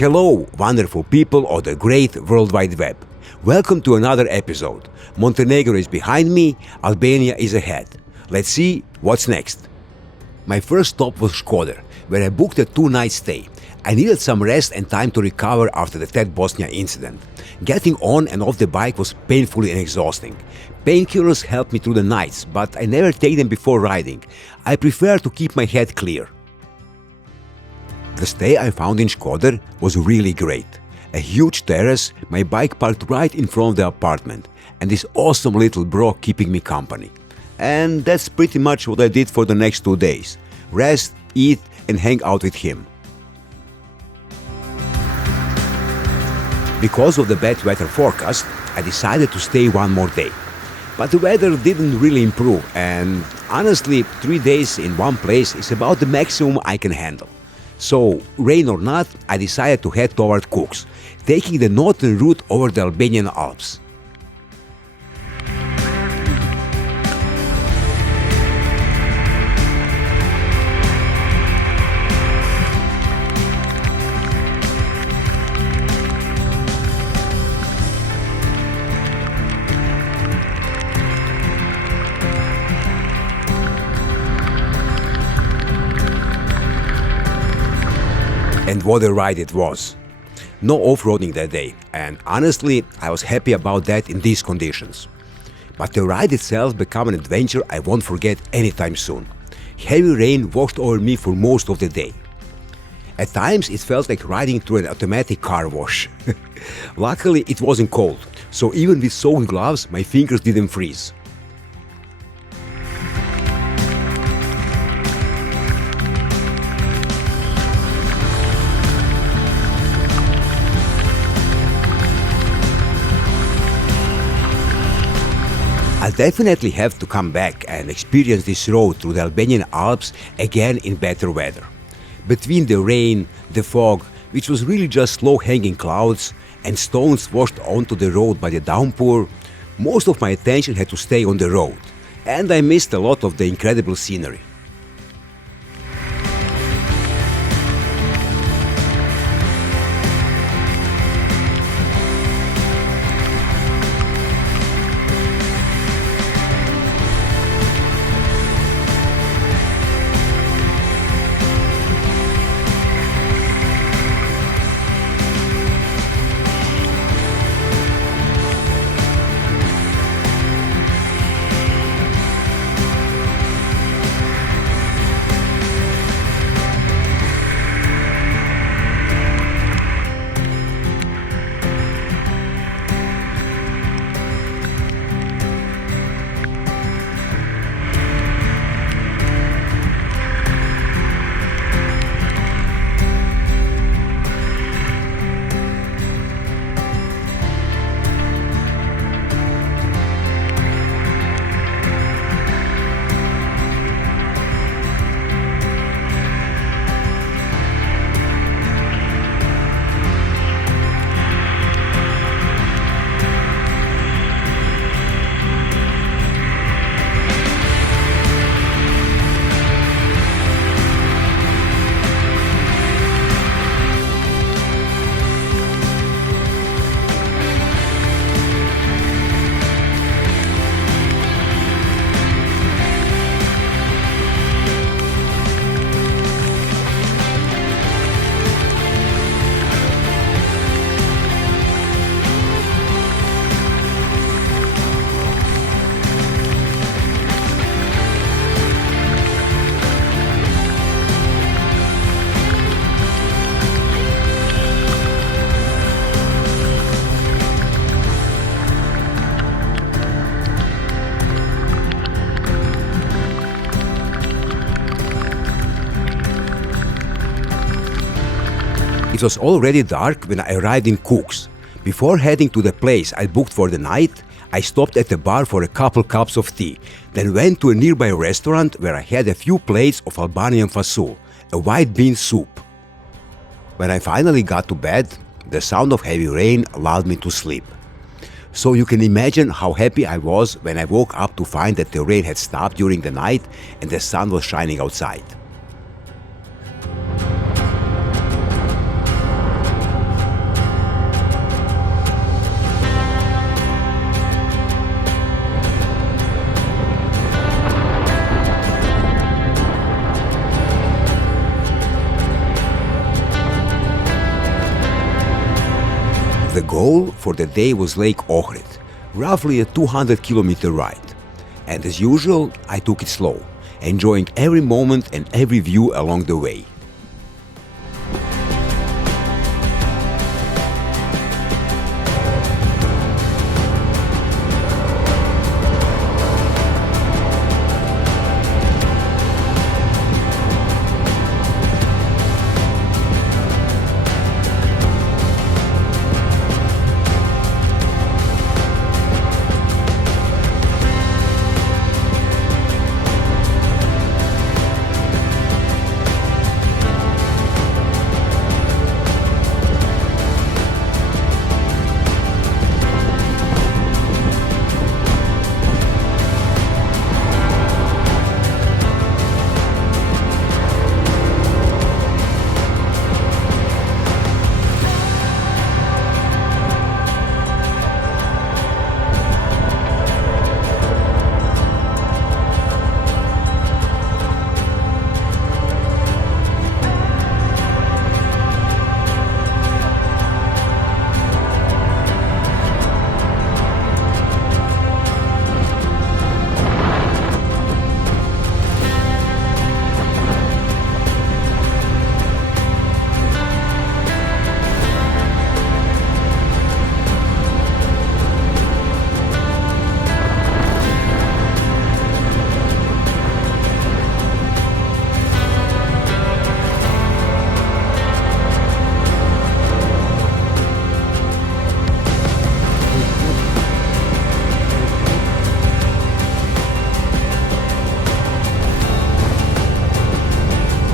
Hello, wonderful people of the great World Wide Web. Welcome to another episode. Montenegro is behind me, Albania is ahead. Let's see what's next. My first stop was Shkodër, where I booked a 2-night stay. I needed some rest and time to recover after the TET Bosnia incident. Getting on and off the bike was painfully and exhausting. Painkillers helped me through the nights, but I never take them before riding. I prefer to keep my head clear. The stay I found in Shkodër was really great. A huge terrace, my bike parked right in front of the apartment, and this awesome little bro keeping me company. And that's pretty much what I did for the next 2 days. Rest, eat, and hang out with him. Because of the bad weather forecast, I decided to stay one more day. But the weather didn't really improve, and honestly, 3 days in one place is about the maximum I can handle. So, rain or not, I decided to head toward Kukës, taking the northern route over the Albanian Alps. And what a ride it was. No off-roading that day, and honestly, I was happy about that in these conditions. But the ride itself became an adventure I won't forget anytime soon. Heavy rain washed over me for most of the day. At times, it felt like riding through an automatic car wash. Luckily, it wasn't cold, so even with soaked gloves, my fingers didn't freeze. I'll definitely have to come back and experience this road through the Albanian Alps again in better weather. Between the rain, the fog, which was really just low-hanging clouds, and stones washed onto the road by the downpour, most of my attention had to stay on the road, and I missed a lot of the incredible scenery. It was already dark when I arrived in Kukës. Before heading to the place I booked for the night, I stopped at the bar for a couple cups of tea, then went to a nearby restaurant where I had a few plates of Albanian fasul, a white bean soup. When I finally got to bed, the sound of heavy rain allowed me to sleep. So you can imagine how happy I was when I woke up to find that the rain had stopped during the night and the sun was shining outside. The goal for the day was Lake Ohrid, roughly a 200-kilometer ride. And as usual, I took it slow, enjoying every moment and every view along the way.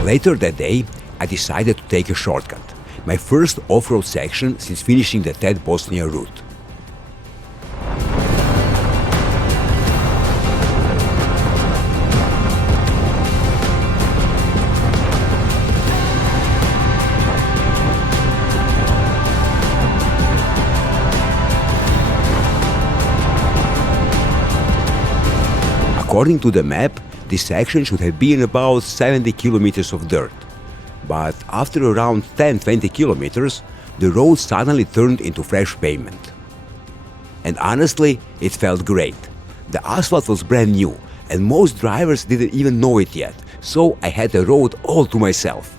Later that day, I decided to take a shortcut, my first off-road section since finishing the TET Bosnia route. According to the map, this section should have been about 70 kilometers of dirt. But after around 10-20 kilometers, the road suddenly turned into fresh pavement. And honestly, it felt great. The asphalt was brand new, and most drivers didn't even know it yet, so I had the road all to myself.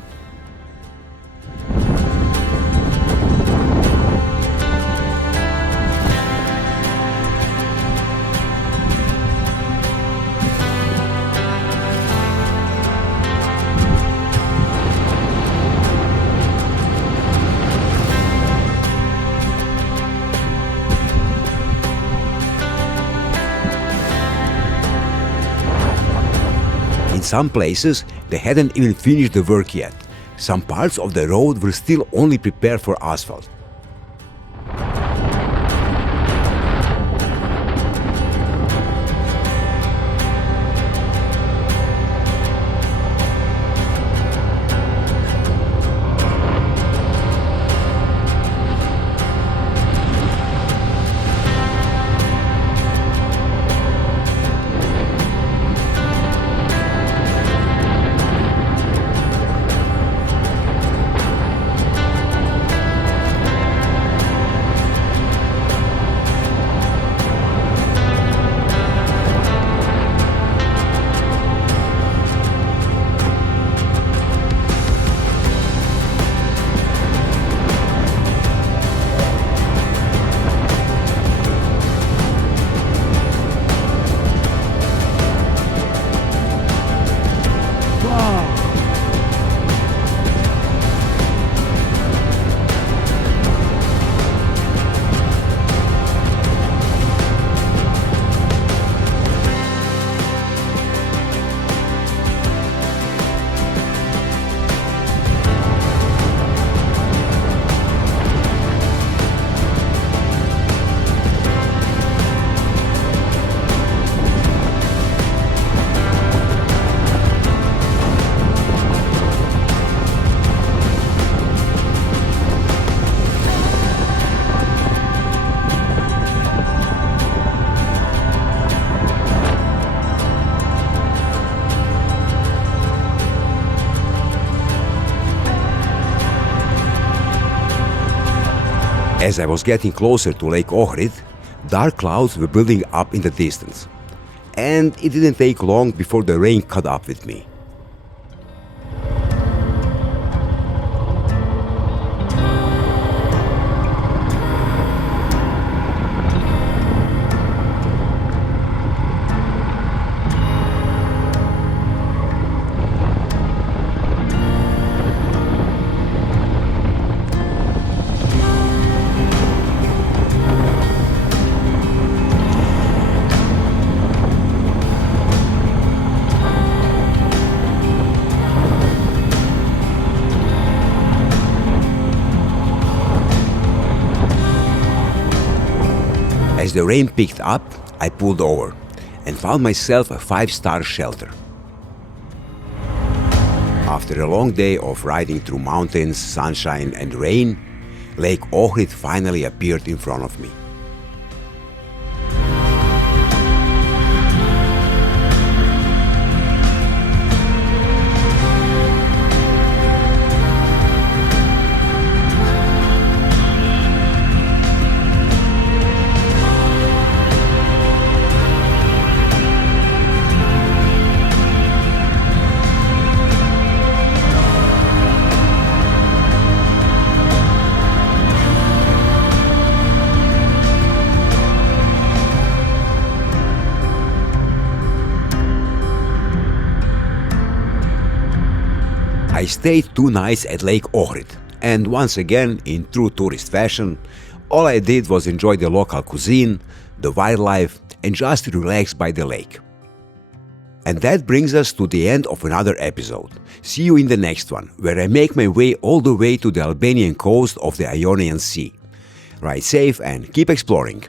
In some places, they hadn't even finished the work yet. Some parts of the road were still only prepared for asphalt. As I was getting closer to Lake Ohrid, dark clouds were building up in the distance, and it didn't take long before the rain caught up with me. As the rain picked up, I pulled over and found myself a 5-star shelter. After a long day of riding through mountains, sunshine and rain, Lake Ohrid finally appeared in front of me. I stayed 2 nights at Lake Ohrid, and once again, in true tourist fashion, all I did was enjoy the local cuisine, the wildlife, and just relax by the lake. And that brings us to the end of another episode. See you in the next one, where I make my way all the way to the Albanian coast of the Ionian Sea. Ride safe and keep exploring.